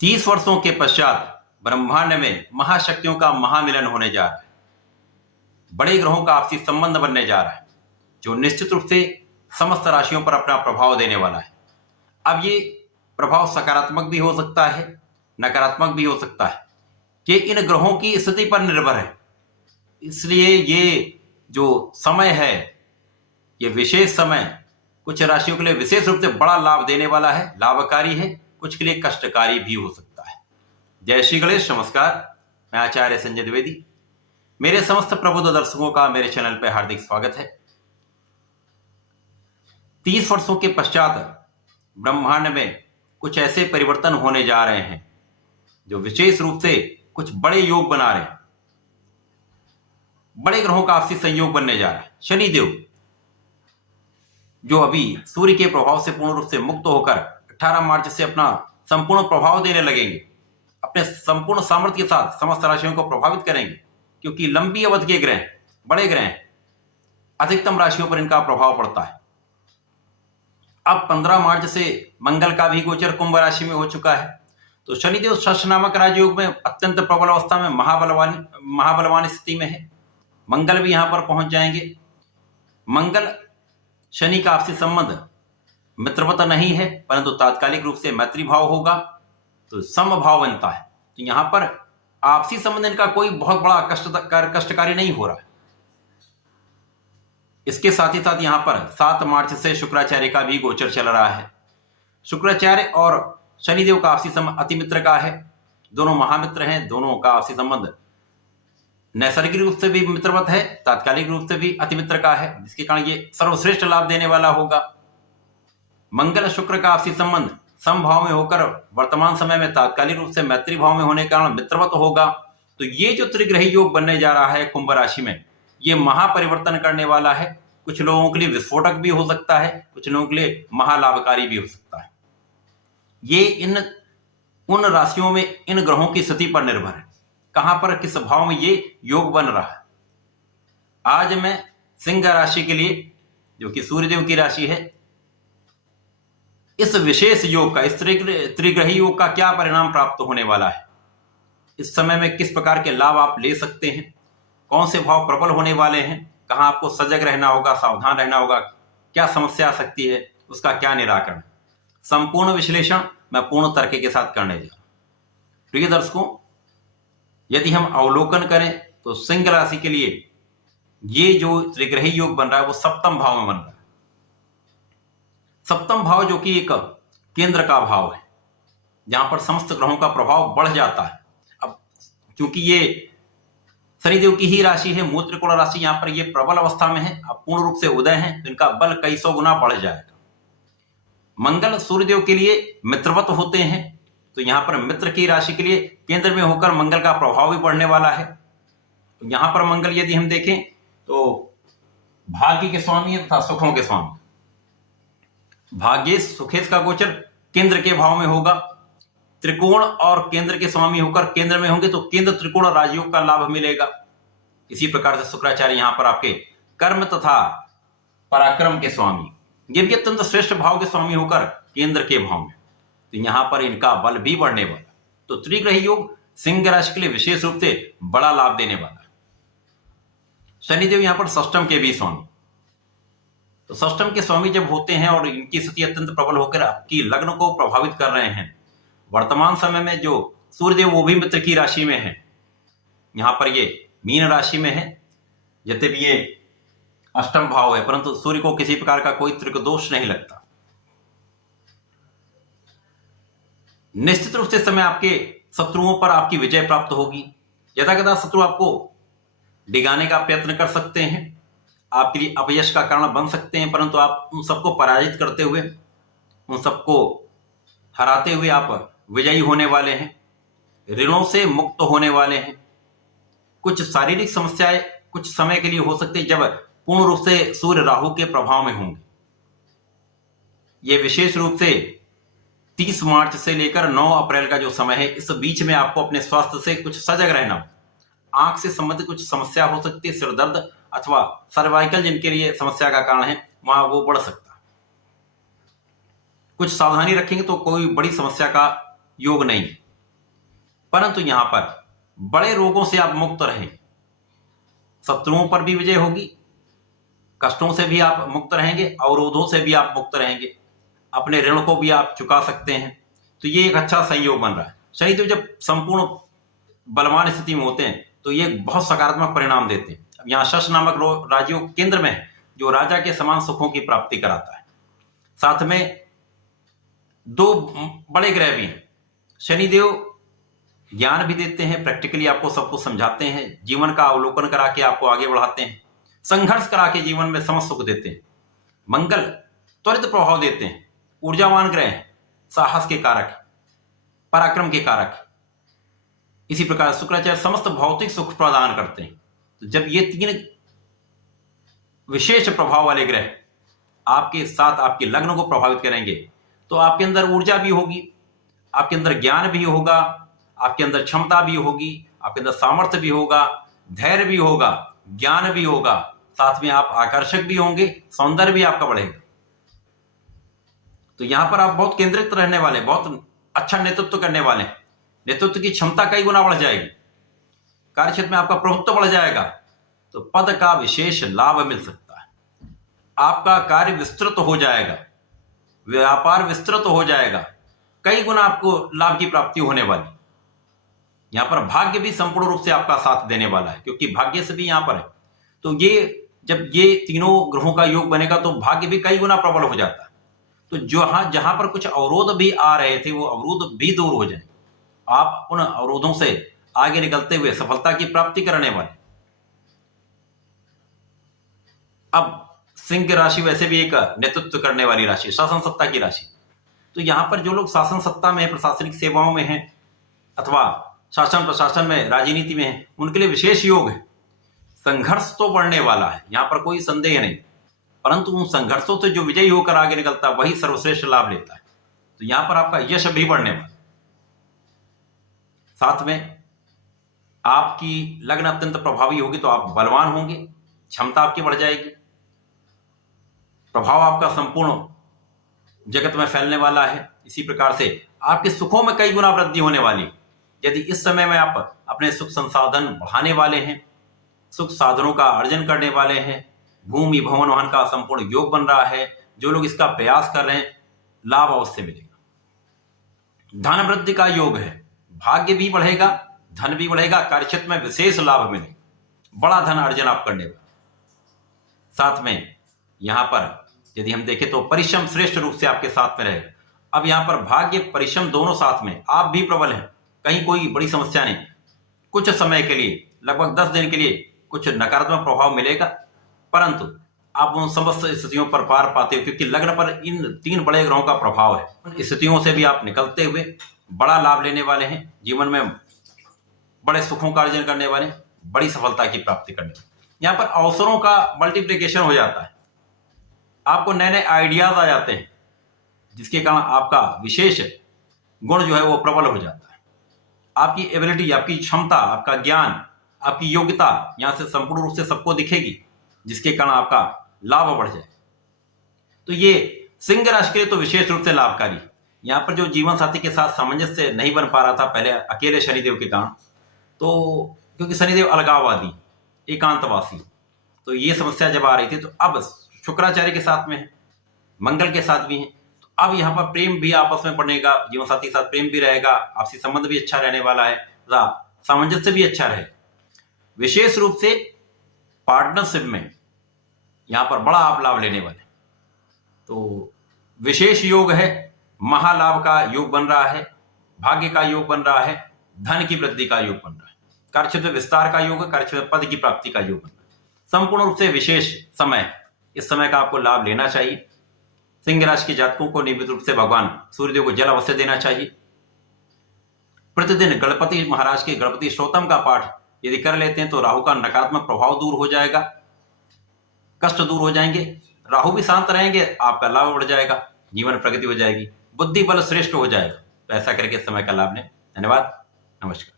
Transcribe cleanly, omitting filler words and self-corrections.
30 वर्षों के पश्चात ब्रह्मांड में महाशक्तियों का महामिलन होने जा रहा है। बड़े ग्रहों का आपसी संबंध बनने जा रहा है, जो निश्चित रूप से समस्त राशियों पर अपना प्रभाव देने वाला है। अब ये प्रभाव सकारात्मक भी हो सकता है, नकारात्मक भी हो सकता है, ये इन ग्रहों की स्थिति पर निर्भर है। इसलिए ये जो समय है, ये विशेष समय कुछ राशियों के लिए विशेष रूप से बड़ा लाभ देने वाला है, लाभकारी है, कुछ के लिए कष्टकारी भी हो सकता है। जय श्री गणेश, नमस्कार। मैं आचार्य संजय द्विवेदी। मेरे समस्त प्रबुद्ध दर्शकों का मेरे चैनल पर हार्दिक स्वागत है। 30 वर्षों के पश्चात ब्रह्मांड में कुछ ऐसे परिवर्तन होने जा रहे हैं जो विशेष रूप से कुछ बड़े योग बना रहे हैं। बड़े ग्रहों का आपसी संयोग बनने जा रहा है। शनिदेव जो अभी सूर्य के प्रभाव से पूर्ण रूप से मुक्त होकर 18 मार्च से अपना संपूर्ण प्रभाव देने लगेंगे, अपने संपूर्ण सामर्थ्य के साथ समस्त राशियों को प्रभावित करेंगे, क्योंकि लंबी अवधि के ग्रह, बड़े ग्रह, अधिकतम राशियों पर इनका प्रभाव पड़ता है। अब 15 मार्च से मंगल का भी गोचर कुंभ राशि में हो चुका है, तो शनिदेव षष्ठ नामक राजयोग में अत्यंत प्रबल अवस्था में महाबलवान स्थिति में है। मंगल भी यहां पर पहुंच जाएंगे। मंगल शनि का आपसी संबंध मित्रवत नहीं है, परंतु तात्कालिक रूप से मैत्री भाव होगा, तो समभाव बनता है। तो यहां पर आपसी संबंध इनका कोई बहुत बड़ा कष्टकारी नहीं हो रहा है। इसके साथ ही साथ यहां पर 7 मार्च से शुक्राचार्य का भी गोचर चल रहा है। शुक्राचार्य और शनिदेव का आपसी संबंध अति मित्र का है। दोनों महामित्र हैं, दोनों का आपसी संबंध नैसर्गिक रूप से भी मित्रवत है, तात्कालिक रूप से भी अति मित्र का है, जिसके कारण ये सर्वश्रेष्ठ लाभ देने वाला होगा। मंगल शुक्र का आपसी संबंध समभाव में होकर वर्तमान समय में तात्कालिक रूप से मैत्री भाव में होने के कारण मित्रवत होगा। तो ये जो त्रिग्रही योग बनने जा रहा है कुंभ राशि में, ये महापरिवर्तन करने वाला है। कुछ लोगों के लिए विस्फोटक भी हो सकता है, कुछ लोगों के लिए महालाभकारी भी हो सकता है। ये उन राशियों में इन ग्रहों की स्थिति पर निर्भर है, कहां पर किस भाव में ये योग बन रहा है। आज मैं सिंह राशि के लिए, जो कि सूर्यदेव की राशि है, इस विशेष योग का, इस त्रिग्रही योग का क्या परिणाम प्राप्त होने वाला है, इस समय में किस प्रकार के लाभ आप ले सकते हैं, कौन से भाव प्रबल होने वाले हैं, कहां आपको सजग रहना होगा, सावधान रहना होगा, क्या समस्या आ सकती है, उसका क्या निराकरण, संपूर्ण विश्लेषण मैं पूर्ण तर्क के साथ करने जा रहा हूं। प्रिय दर्शकों, यदि हम अवलोकन करें तो सिंह राशि के लिए ये जो त्रिग्रही योग बन रहा है वो सप्तम भाव में बन रहा है। सप्तम भाव जो कि एक केंद्र का भाव है, जहां पर समस्त ग्रहों का प्रभाव बढ़ जाता है। अब क्योंकि ये शनिदेव की ही राशि है, मूल त्रिकोण राशि, यहां पर ये प्रबल अवस्था में है, अब पूर्ण रूप से उदय है, तो इनका बल कई सौ गुना बढ़ जाएगा। मंगल सूर्यदेव के लिए मित्रवत होते हैं, तो यहां पर मित्र की राशि के लिए केंद्र में होकर मंगल का प्रभाव भी बढ़ने वाला है। तो यहां पर मंगल यदि हम देखें तो भाग्य के स्वामी तथा सुखों के स्वामी, भाग्येश सुखेश का गोचर केंद्र के भाव में होगा। त्रिकोण और केंद्र के स्वामी होकर केंद्र में होंगे, तो केंद्र त्रिकोण राजयोग का लाभ मिलेगा। इसी प्रकार से शुक्राचार्य यहां पर आपके कर्म तथा पराक्रम के स्वामी, ये भी अत्यंत श्रेष्ठ भाव के स्वामी होकर केंद्र के भाव में, तो यहां पर इनका बल भी बढ़ने वाला। तो त्रिग्रही योग सिंह राशि के लिए विशेष रूप से बड़ा लाभ देने वाला है। शनिदेव यहां पर षष्टम के भी स्वामी, तो षष्टम के स्वामी जब होते हैं और इनकी स्थिति अत्यंत प्रबल होकर आपकी लग्न को प्रभावित कर रहे हैं, वर्तमान समय में जो सूर्यदेव वो भी मित्र की राशि में है, यहां पर ये मीन राशि में है, यद्यपि ये अष्टम भाव है, परंतु सूर्य को किसी प्रकार का कोई त्रिक दोष नहीं लगता। निश्चित रूप से समय आपके शत्रुओं पर आपकी विजय प्राप्त होगी। यथाकथा शत्रु आपको डिगाने का प्रयत्न कर सकते हैं, आपके लिए अपयश का कारण बन सकते हैं, परंतु आप उन सबको पराजित करते हुए, उन सबको हराते हुए आप विजयी होने वाले हैं, ऋणों से मुक्त होने वाले हैं। कुछ शारीरिक समस्याएं कुछ समय के लिए हो सकती है, जब पूर्ण रूप से सूर्य राहु के प्रभाव में होंगे। यह विशेष रूप से 30 मार्च से लेकर 9 अप्रैल का जो समय है, इस बीच में आपको अपने स्वास्थ्य से कुछ सजग रहना। आंख से संबंधित कुछ समस्या हो सकती है, सिर दर्द अथवा सर्वाइकल जिनके लिए समस्या का कारण है, वहां वो बढ़ सकता है। कुछ सावधानी रखेंगे तो कोई बड़ी समस्या का योग नहीं। परंतु यहां पर बड़े रोगों से आप मुक्त रहें, शत्रुओं पर भी विजय होगी, कष्टों से भी आप मुक्त रहेंगे, अवरोधों से भी आप मुक्त रहेंगे, अपने ऋण को भी आप चुका सकते हैं। तो ये एक अच्छा संयोग बन रहा है। शनिदेव जब संपूर्ण बलवान स्थिति में होते हैं तो ये बहुत सकारात्मक परिणाम देते हैं। अब यहाँ शश नामक राजयोग केंद्र में है, जो राजा के समान सुखों की प्राप्ति कराता है। साथ में दो बड़े ग्रह भी हैं। शनिदेव ज्ञान भी देते हैं, प्रैक्टिकली आपको सब कुछ समझाते हैं, जीवन का अवलोकन करा के आपको आगे बढ़ाते हैं, संघर्ष करा के जीवन में समझ सुख देते हैं। मंगल त्वरित प्रभाव देते हैं, ऊर्जावान ग्रह हैं, साहस के कारक, पराक्रम के कारक। इसी प्रकार शुक्राचार्य समस्त भौतिक सुख प्रदान करते हैं। तो जब ये तीन विशेष प्रभाव वाले ग्रह आपके साथ आपके लग्न को प्रभावित करेंगे तो आपके अंदर ऊर्जा भी होगी, आपके अंदर ज्ञान भी होगा, आपके अंदर क्षमता भी होगी, आपके अंदर सामर्थ्य भी होगा, धैर्य भी होगा, ज्ञान भी होगा, साथ में आप आकर्षक भी होंगे, सौंदर्य भी आपका बढ़ेगा। तो यहां पर आप बहुत केंद्रित रहने वाले, बहुत अच्छा नेतृत्व करने वाले हैं। नेतृत्व की क्षमता कई गुना बढ़ जाएगी, कार्यक्षेत्र में आपका प्रभुत्व बढ़ जाएगा, तो पद का विशेष लाभ मिल सकता है। आपका कार्य विस्तृत हो जाएगा, व्यापार विस्तृत हो जाएगा, कई गुना आपको लाभ की प्राप्ति होने वाली। यहां पर भाग्य भी संपूर्ण रूप से आपका साथ देने वाला है, क्योंकि भाग्य से भी यहां पर है। तो ये जब ये तीनों ग्रहों का योग बनेगा तो भाग्य भी कई गुना प्रबल हो जाता है। तो जहां पर कुछ अवरोध भी आ रहे थे वो अवरोध भी दूर हो जाए, आप उन अवरोधों से आगे निकलते हुए सफलता की प्राप्ति करने वाले। अब सिंह राशि वैसे भी एक नेतृत्व करने वाली राशि, शासन सत्ता की राशि। तो यहां पर जो लोग शासन सत्ता में, प्रशासनिक सेवाओं में हैं अथवा शासन प्रशासन में, राजनीति में हैं, उनके लिए विशेष योग है। संघर्ष तो बढ़ने वाला है, यहां पर कोई संदेह नहीं, परंतु उन संघर्षों से जो विजयी होकर आगे निकलता है वही सर्वश्रेष्ठ लाभ लेता है। तो यहां पर आपका यश भी बढ़ने वाला। साथ में आपकी लग्न अत्यंत प्रभावी होगी तो आप बलवान होंगे, क्षमता आपकी बढ़ जाएगी, प्रभाव आपका संपूर्ण जगत में फैलने वाला है। इसी प्रकार से आपके सुखों में कई गुना वृद्धि होने वाली। यदि इस समय में आप अपने सुख संसाधन बढ़ाने वाले हैं, सुख साधनों का अर्जन करने वाले हैं, भूमि भवन वाहन का संपूर्ण योग बन रहा है, जो लोग इसका प्रयास कर रहे हैं, लाभ अवश्य मिलेगा। धन वृद्धि का योग है, भाग्य भी बढ़ेगा, धन भी बढ़ेगा, कार्यक्षेत्र में विशेष लाभ मिलेगा, बड़ा धन अर्जन आप करने वाले। साथ में यहां पर यदि हम देखें तो परिश्रम श्रेष्ठ रूप से आपके साथ में रहेगा। अब यहां पर भाग्य परिश्रम दोनों साथ में, आप भी प्रबल हैं, कहीं कोई बड़ी समस्या नहीं। कुछ समय के लिए, लगभग 10 दिन के लिए कुछ नकारात्मक प्रभाव मिलेगा, परंतु आप उन समस्त स्थितियों पर पार पाते हो, क्योंकि लग्न पर इन 3 बड़े ग्रहों का प्रभाव है। उन स्थितियों से भी आप निकलते हुए बड़ा लाभ लेने वाले हैं, जीवन में बड़े सुखों का अर्जन करने वाले, बड़ी सफलता की प्राप्ति करने वाले। यहाँ पर अवसरों का मल्टीप्लिकेशन हो जाता है, आपको नए नए आइडियाज आ जाते हैं, जिसके कारण आपका विशेष गुण जो है वो प्रबल हो जाता है। आपकी एबिलिटी, आपकी क्षमता, आपका ज्ञान, आपकी योग्यता यहां से संपूर्ण रूप से सबको दिखेगी, जिसके कारण आपका लाभ बढ़ जाए। तो ये सिंह राशि के लिए तो विशेष रूप से लाभकारी। यहाँ पर जो जीवन साथी के साथ सामंजस्य नहीं बन पा रहा था पहले अकेले शनिदेव के कारण, तो क्योंकि शनिदेव अलगाववादी, एकांतवासी, तो ये समस्या जब आ रही थी, तो अब शुक्राचार्य के साथ में है, मंगल के साथ भी है, तो अब यहाँ पर प्रेम भी आपस में बढ़ेगा, जीवन साथी के साथ प्रेम भी रहेगा, आपसी संबंध भी अच्छा रहने वाला है, सामंजस्य भी अच्छा रहे। विशेष रूप से पार्टनरशिप में यहां पर बड़ा आप लाभ लेने वाले। तो विशेष योग है, महालाभ का योग बन रहा है, भाग्य का योग बन रहा है, धन की वृद्धि का योग बन रहा है, कार्यक्षेत्र विस्तार का योग है, कार्यक्षेत्र पद की प्राप्ति का योग बन रहा है। संपूर्ण रूप से विशेष समय, इस समय का आपको लाभ लेना चाहिए। सिंह राशि के जातकों को नियमित रूप से भगवान सूर्यदेव को जल अवश्य देना चाहिए। प्रतिदिन गणपति महाराज के गणपति स्तोत्रम का पाठ यदि कर लेते हैं तो राहु का नकारात्मक प्रभाव दूर हो जाएगा, कष्ट दूर हो जाएंगे, राहु भी शांत रहेंगे, आपका लाभ बढ़ जाएगा, जीवन प्रगति हो जाएगी, बुद्धि बल श्रेष्ठ हो जाएगा। तो ऐसा करके समय का लाभ लें। धन्यवाद, नमस्कार।